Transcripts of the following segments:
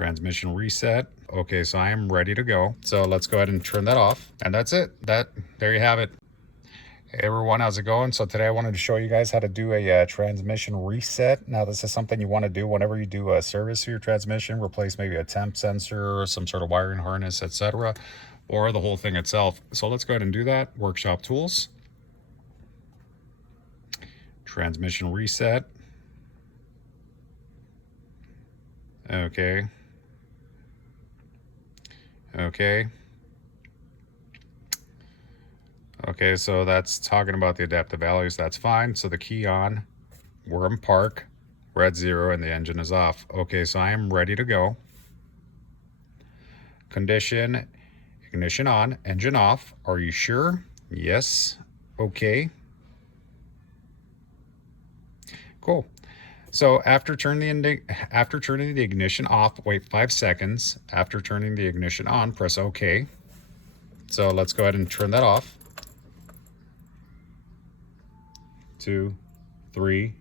Transmission reset. Okay, so I am ready to go. So let's go ahead and turn that off. And that's it. There you have it. Hey everyone, how's it going? So today I wanted to show you guys how to do a transmission reset. Now this is something you want to do whenever you do a service to your transmission, replace maybe a temp sensor or some sort of wiring harness, etc., or the whole thing itself. So let's go ahead and do that. Workshop tools, transmission reset. Okay. Okay, so that's talking about the adaptive values. That's fine. So the key on, we're in park, we're at 0, and the engine is off. Okay, so I am ready to go. Condition, ignition on, engine off. Are you sure? Yes. Okay. Cool. So after turning the ignition off, wait 5 seconds. After turning the ignition on, press OK. So let's go ahead and turn that off. 2, 3,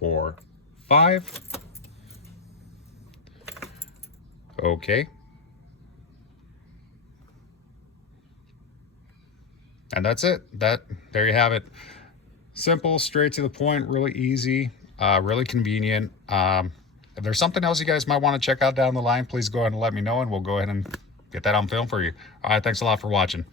4, 5. Okay. And that's it. There you have it. Simple, straight to the point, really easy, really convenient. If there's something else you guys might want to check out down the line, please go ahead and let me know, and we'll go ahead and get that on film for you. All right, thanks a lot for watching.